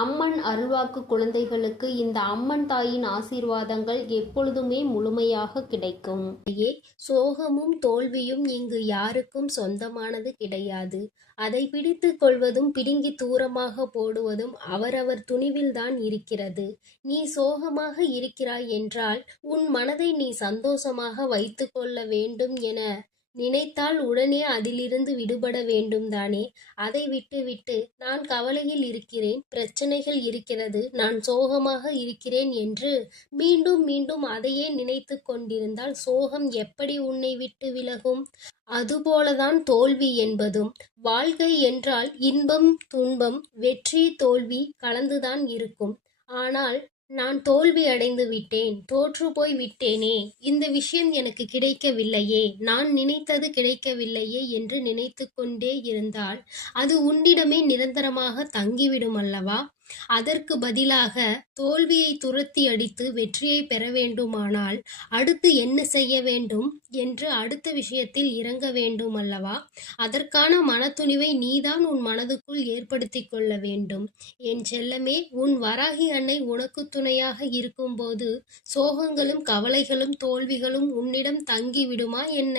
அம்மன் அருள்வாக்கு குழந்தைகளுக்கு இந்த அம்மன் தாயின் ஆசீர்வாதங்கள் எப்பொழுதுமே முழுமையாக கிடைக்கும். சோகமும் தோல்வியும் இங்கு யாருக்கும் சொந்தமானது கிடையாது. அதை பிடித்து கொள்வதும் பிடுங்கி தூரமாக போடுவதும் அவரவர் துணிவில்தான் இருக்கிறது. நீ சோகமாக இருக்கிறாய் என்றால் உன் மனதை நீ சந்தோஷமாக வைத்துக்கொள்ள வேண்டும் என நினைத்தால் உடனே அதிலிருந்து விடுபட வேண்டும் தானே? அதை விட்டுவிட்டு நான் கவலையில் இருக்கிறேன் பிரச்சனைகள் இருக்கிறது நான் சோகமாக இருக்கிறேன் என்று மீண்டும் மீண்டும் அதையே நினைத்து கொண்டிருந்தால் சோகம் எப்படி உன்னை விட்டு விலகும்? அதுபோலதான் தோல்வி என்பதும் வாழ்க்கை என்றால் இன்பம் துன்பம் வெற்றி தோல்வி கலந்துதான் இருக்கும். ஆனால் நான் தோல்வி அடைந்து விட்டேன் தோற்று போய் விட்டேனே இந்த விஷயம் எனக்கு கிடைக்கவில்லையே நான் நினைத்தது கிடைக்கவில்லையே என்று நினைத்து கொண்டே இருந்தால் அது உன்னிடமே நிரந்தரமாக தங்கிவிடும் அல்லவா? அதற்கு பதிலாக தோல்வியை துரத்தி அடித்து வெற்றியை பெற வேண்டுமானால் அடுத்து என்ன செய்ய வேண்டும் என்று அடுத்த விஷயத்தில் இறங்க வேண்டும் அல்லவா? அதற்கான மனத்துணிவை நீதான் உன் மனதுக்குள் ஏற்படுத்தி கொள்ள வேண்டும். என் செல்லமே உன் வராகி அன்னை உனக்கு துணையாக இருக்கும்போது சோகங்களும் கவலைகளும் தோல்விகளும் உன்னிடம் தங்கி விடுமா என்ன?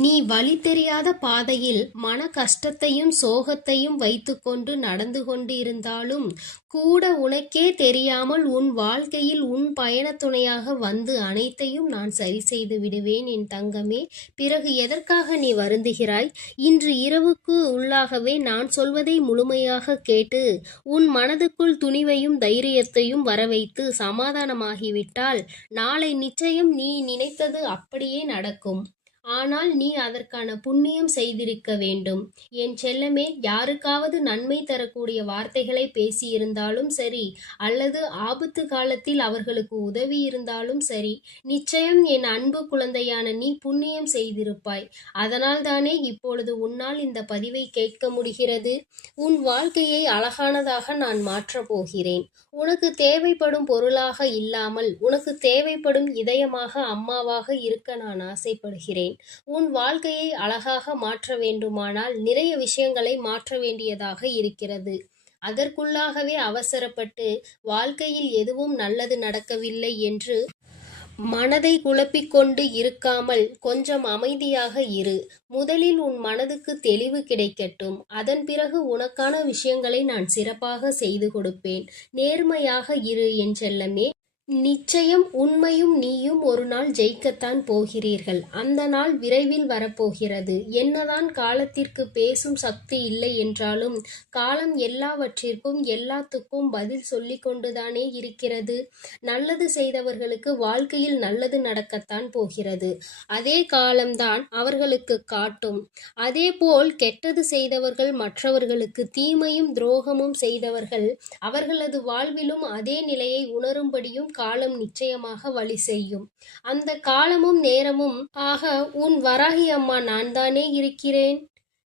நீ வழி தெரியாத பாதையில் மன கஷ்டத்தையும் சோகத்தையும் வைத்துக்கொண்டு நடந்து கொண்டு இருந்தாலும் கூட உனக்கே தெரியாமல் உன் வாழ்க்கையில் உன் பயணத்துணையாக வந்து அனைத்தையும் நான் சரி செய்து விடுவேன் என் தங்கமே. பிறகு எதற்காக நீ வருந்துகிறாய்? இன்று இரவுக்கு உள்ளாகவே நான் சொல்வதை முழுமையாக கேட்டு உன் மனதுக்குள் துணிவையும் தைரியத்தையும் வரவைத்து சமாதானமாகிவிட்டால் நாளை நிச்சயம் நீ நினைத்தது அப்படியே நடக்கும். ஆனால் நீ அதற்கான புண்ணியம் செய்திருக்க வேண்டும். என் செல்லமே யாருக்காவது நன்மை தரக்கூடிய வார்த்தைகளை பேசியிருந்தாலும் சரி அல்லது ஆபத்து காலத்தில் அவர்களுக்கு உதவி இருந்தாலும் சரி நிச்சயம் என் அன்பு குழந்தையான நீ புண்ணியம் செய்திருப்பாய். அதனால் தானே இப்பொழுது உன்னால் இந்த பதிவை கேட்க முடிகிறது. உன் வாழ்க்கையை அழகானதாக நான் மாற்றப் போகிறேன். உனக்கு தேவைப்படும் பொருளாக இல்லாமல் உனக்கு தேவைப்படும் இதயமாக அம்மாவாக இருக்க நான் ஆசைப்படுகிறேன். உன் வாழ்க்கையை அழகாக மாற்ற வேண்டுமானால் நிறைய விஷயங்களை மாற்ற வேண்டியதாக இருக்கிறது. அதற்குள்ளாகவே அவசரப்பட்டு வாழ்க்கையில் எதுவும் நல்லது நடக்கவில்லை என்று மனதை குழப்பிக்கொண்டு இருக்காமல் கொஞ்சம் அமைதியாக இரு. முதலில் உன் மனதுக்கு தெளிவு கிடைக்கட்டும். அதன் பிறகு உனக்கான விஷயங்களை நான் சிறப்பாக செய்து கொடுப்பேன். நேர்மையாக இரு என் செல்லமே நிச்சயம் உண்மையும் நீயும் ஒரு நாள் ஜெயிக்கத்தான் போகிறீர்கள். அந்த நாள் விரைவில் வரப்போகிறது. என்னதான் காலத்திற்கு பேசும் சக்தி இல்லை என்றாலும் காலம் எல்லாவற்றிற்கும் எல்லாத்துக்கும் பதில் சொல்லி கொண்டுதானே இருக்கிறது. நல்லது செய்தவர்களுக்கு வாழ்க்கையில் நல்லது நடக்கத்தான் போகிறது. அதே காலம்தான் அவர்களுக்கு காட்டும். அதேபோல் கெட்டது செய்தவர்கள் மற்றவர்களுக்கு தீமையும் துரோகமும் செய்தவர்கள் அவர்களது வாழ்விலும் அதே நிலையை உணரும்படியும் காலம் நிச்சயமாக வழி செய்யும். அந்த காலமும் நேரமும் ஆக உன் வராகி அம்மா நான் தானே இருக்கிறேன்?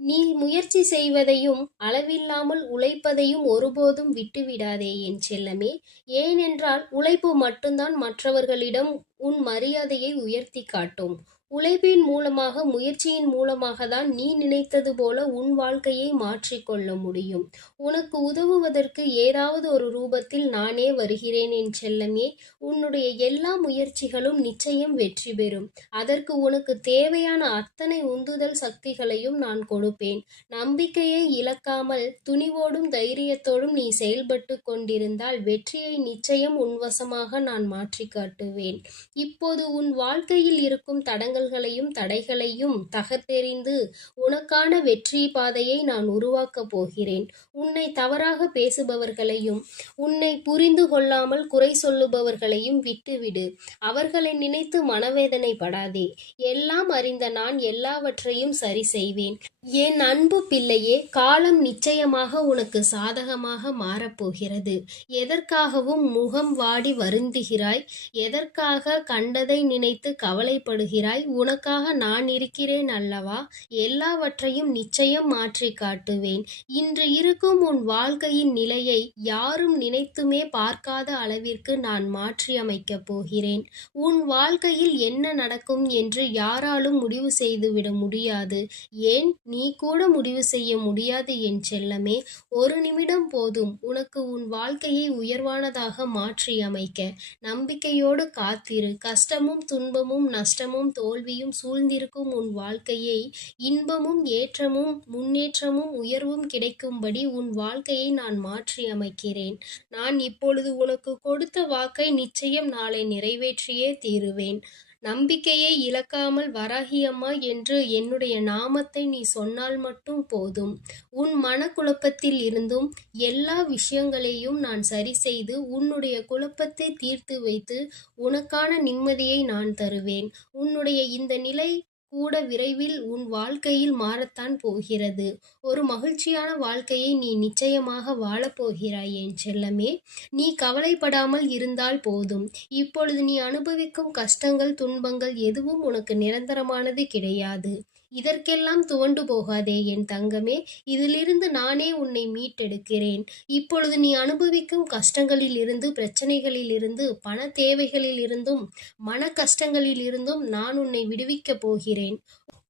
நீ முயற்சி செய்வதையும் அளவில்லாமல் உழைப்பதையும் ஒருபோதும் விட்டுவிடாதே என் செல்லமே. ஏனென்றால் உழைப்பு மட்டும்தான் மற்றவர்களிடம் உன் மரியாதையை உயர்த்தி காட்டும். உழைப்பின் மூலமாக முயற்சியின் மூலமாக தான் நீ நினைத்தது போல உன் வாழ்க்கையை மாற்றிக்கொள்ள முடியும். உனக்கு உதவுவதற்கு ஏதாவது ஒரு ரூபத்தில் நானே வருகிறேன் என் செல்லமே. உன்னுடைய எல்லா முயற்சிகளும் நிச்சயம் வெற்றி பெறும். அதற்கு உனக்கு தேவையான அத்தனை உந்துதல் சக்திகளையும் நான் கொடுப்பேன். நம்பிக்கையை இழக்காமல் துணிவோடும் தைரியத்தோடும் நீ செயல்பட்டு கொண்டிருந்தால் வெற்றியை நிச்சயம் உன்வசமாக நான் மாற்றி காட்டுவேன். இப்போது உன் வாழ்க்கையில் இருக்கும் தடங்கள் தடங்கல்களையும் தடைகளையும் தகர்த்தெறிந்து உனக்கான வெற்றி பாதையை நான் உருவாக்கப் போகிறேன். உன்னை தவறாக பேசுபவர்களையும் உன்னை புரிந்து கொள்ளாமல் குறை சொல்லுபவர்களையும் விட்டுவிடு. அவர்களை நினைத்து மனவேதனை படாதே எல்லாம் அறிந்த நான் எல்லாவற்றையும் சரி செய்வேன். என் அன்பு பிள்ளையே காலம் நிச்சயமாக உனக்கு சாதகமாக மாறப்போகிறது எதற்காகவும் முகம் வாடி வருந்துகிறாய்? எதற்காக கண்டதை நினைத்து கவலைப்படுகிறாய்? உனக்காக நான் இருக்கிறேன் அல்லவா? எல்லாவற்றையும் நிச்சயம் மாற்றி காட்டுவேன். இன்று இருக்கும் உன் வாழ்க்கையின் நிலையை யாரும் நினைத்துமே பார்க்காத அளவிற்கு நான் மாற்றியமைக்கப் போகிறேன். உன் வாழ்க்கையில் என்ன நடக்கும் என்று யாராலும் முடிவு செய்துவிட முடியாது. ஏன்? நீ கூட முடிவு செய்ய முடியாது என் செல்லமே. ஒரு நிமிடம் போதும். உனக்கு உன் வாழ்க்கையை உயர்வானதாக மாற்றியமைக்க. நம்பிக்கையோடு காத்திரு. கஷ்டமும் துன்பமும் நஷ்டமும் தோல்வியும் சூழ்ந்திருக்கும் உன் வாழ்க்கையை இன்பமும் ஏற்றமும் முன்னேற்றமும் உயர்வும் கிடைக்கும்படி உன் வாழ்க்கையை நான் மாற்றி அமைக்கிறேன் நான் இப்பொழுது உனக்கு கொடுத்த வாக்கை நிச்சயம் நாளை நிறைவேற்றியே தீருவேன். நம்பிக்கையை இழக்காமல் வராகியம்மா என்று என்னுடைய நாமத்தை நீ சொன்னால் மட்டும் போதும். உன் மனக்குழப்பத்தில் இருந்தும் எல்லா விஷயங்களையும் நான் சரி செய்து உன்னுடைய குழப்பத்தை தீர்த்து வைத்து உனக்கான நிம்மதியை நான் தருவேன். உன்னுடைய இந்த நிலை கூட விரைவில் உன் வாழ்க்கையில் மாறத்தான் போகிறது. ஒரு மகிழ்ச்சியான வாழ்க்கையை நீ நிச்சயமாக வாழப்போகிறாய் என் செல்லமே. நீ கவலைப்படாமல் இருந்தால் போதும். இப்பொழுது நீ அனுபவிக்கும் கஷ்டங்கள் துன்பங்கள் எதுவும் உனக்கு நிரந்தரமானது கிடையாது. இதற்கெல்லாம் துவண்டு போகாதே என் தங்கமே இதிலிருந்து நானே உன்னை மீட்டெடுக்கிறேன். இப்பொழுது நீ அனுபவிக்கும் கஷ்டங்களில் இருந்து பிரச்சனைகளில் இருந்து பண தேவைகளில் இருந்தும் மன கஷ்டங்களில் இருந்தும் நான் உன்னை விடுவிக்கப் போகிறேன்.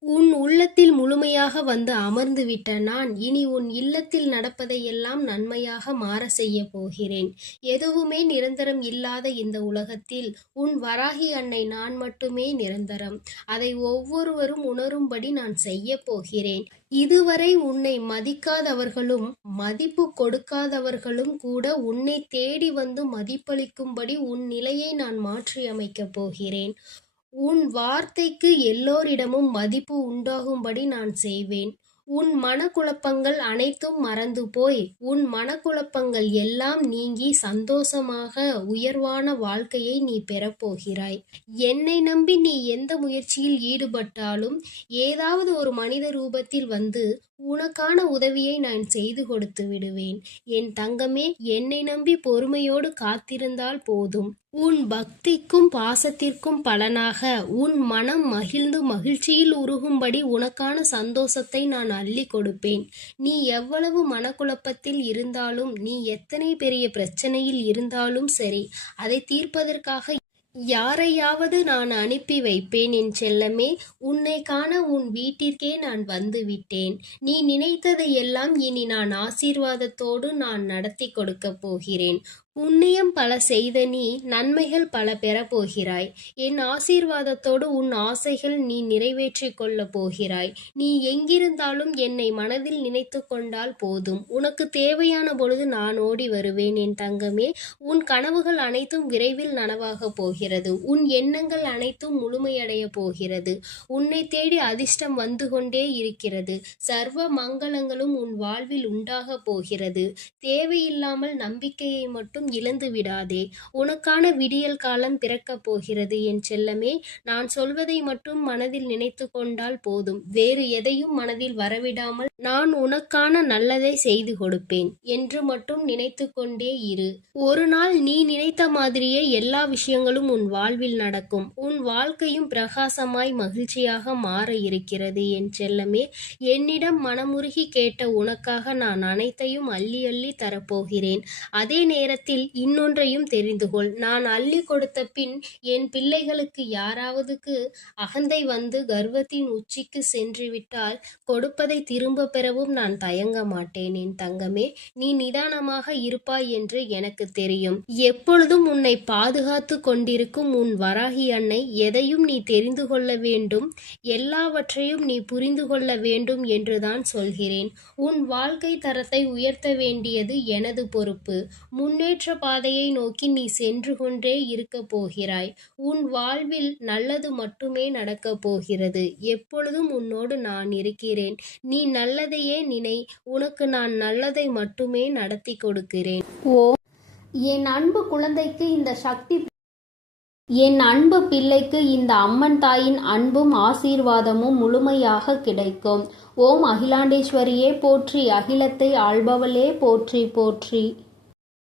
உன் உள்ளத்தில் முழுமையாக வந்து அமர்ந்துவிட்ட நான் இனி உன் இல்லத்தில் நடப்பதையெல்லாம் நன்மையாக மாற செய்ய போகிறேன். எதுவுமே நிரந்தரம் இல்லாத இந்த உலகத்தில் உன் வராகி அன்னை நான் மட்டுமே நிரந்தரம். அதை ஒவ்வொருவரும் உணரும்படி நான் செய்ய போகிறேன். இதுவரை உன்னை மதிக்காதவர்களும் மதிப்பு கொடுக்காதவர்களும் கூட உன்னை தேடி வந்து மதிப்பளிக்கும்படி உன் நிலையை நான் மாற்றியமைக்கப் போகிறேன். உன் வார்த்தைக்கு எல்லோரிடமும் மதிப்பு உண்டாகும்படி நான் செய்வேன். உன் மனக்குழப்பங்கள் அனைத்தும் மறந்து போய் உன் மனக்குழப்பங்கள் எல்லாம் நீங்கி சந்தோஷமாக உயர்வான வாழ்க்கையை நீ பெறப்போகிறாய். என்னை நம்பி நீ எந்த முயற்சியில் ஈடுபட்டாலும் ஏதாவது ஒரு மனித ரூபத்தில் வந்து உனக்கான உதவியை நான் செய்து கொடுத்து விடுவேன். என் தங்கமே என்னை நம்பி பொறுமையோடு காத்திருந்தால் போதும். உன் பக்திக்கும் பாசத்திற்கும் பலனாக உன் மனம் மகிழ்ந்து மகிழ்ச்சியில் உருகும்படி உனக்கான சந்தோஷத்தை நான் அள்ளி கொடுப்பேன். நீ எவ்வளவு மனக்குழப்பத்தில் இருந்தாலும் நீ எத்தனை பெரிய பிரச்சனையில் இருந்தாலும் சரி அதை தீர்ப்பதற்காக யாரையாவது நான் அனுப்பி வைப்பேன் என் செல்லமே உன்னை காண உன் வீட்டிற்கே நான் வந்து விட்டேன். நீ நினைத்ததை எல்லாம் இனி நான் ஆசீர்வாதத்தோடு நான் நடத்தி கொடுக்கப் போகிறேன். புண்ணியம் பல செய்த நீ நன்மைகள் பல பெறப்போகிறாய் என் ஆசீர்வாதத்தோடு உன் ஆசைகள் நீ நிறைவேற்றி கொள்ளப் போகிறாய். நீ எங்கிருந்தாலும் என்னை மனதில் நினைத்து கொண்டால் போதும். உனக்கு தேவையான பொழுது நான் ஓடி வருவேன் என் தங்கமே. உன் கனவுகள் அனைத்தும் விரைவில் நனவாகப் போகிறது. உன் எண்ணங்கள் அனைத்தும் முழுமையடைய போகிறது. உன்னை தேடி அதிர்ஷ்டம் வந்து கொண்டே இருக்கிறது. சர்வ மங்களங்களும் உன் வாழ்வில் உண்டாகப் போகிறது. தேவையில்லாமல் நம்பிக்கையை மட்டும் மட்டும் இழந்து விடாதே. உனக்கான விடியல் காலம் பிறக்கப் போகிறது என் செல்லமே. நான் சொல்வதை மட்டும் மனதில் நினைத்து கொண்டால் போதும். வேறு எதையும் மனதில் வரவிடாமல் நான் உனக்கான நல்லதை செய்து கொடுப்பேன் என்று மட்டும் நினைத்து கொண்டே இரு. ஒரு நாள் நீ நினைத்த மாதிரியே எல்லா விஷயங்களும் உன் வாழ்வில் நடக்கும். உன் வாழ்க்கையும் பிரகாசமாய் மகிழ்ச்சியாக மாற இருக்கிறது என் செல்லமே. என்னிடம் மனமுருகி கேட்ட உனக்காக நான் அனைத்தையும் அள்ளி அள்ளி தரப்போகிறேன். அதே நேரத்தில் நேரத்தில் இன்னொன்றையும் தெரிந்து கொள் நான் அள்ளி கொடுத்த பின் என் பிள்ளைகளுக்கு யாராவதுக்கு அகந்தை வந்து கர்வத்தின் உச்சிக்கு சென்று விட்டால் கொடுப்பதை திரும்ப பெறவும் நான் தயங்க மாட்டேன். என் தங்கமே நீ நிதானமாக இருப்பாய் என்று எனக்கு தெரியும். எப்பொழுதும் உன்னை பாதுகாத்து கொண்டிருக்கும் உன் வராகி அன்னை எதையும் நீ தெரிந்து கொள்ள வேண்டும் எல்லாவற்றையும் நீ புரிந்து கொள்ள வேண்டும் என்றுதான் சொல்கிறேன். உன் வாழ்க்கை தரத்தை உயர்த்த வேண்டியது எனது பொறுப்பு. முன்னேற்ற முன்னேற்ற பாதையை நோக்கி நீ சென்று கொண்டே இருக்கப் போகிறாய். உன் வாழ்வில் நல்லது மட்டுமே நடக்கப் போகிறது. எப்பொழுதும் உன்னோடு நான் இருக்கிறேன். நீ நல்லதையே நினை. உனக்கு நான் நல்லதை மட்டுமே நடத்தி கொடுக்கிறேன். ஓ என் அன்பு குழந்தைக்கு இந்த சக்தி என் அன்பு பிள்ளைக்கு இந்த அம்மன் தாயின் அன்பும் ஆசீர்வாதமும் முழுமையாக கிடைக்கும். ஓம் அகிலாண்டேஸ்வரியே போற்றி. அகிலத்தை ஆள்பவளே போற்றி போற்றி.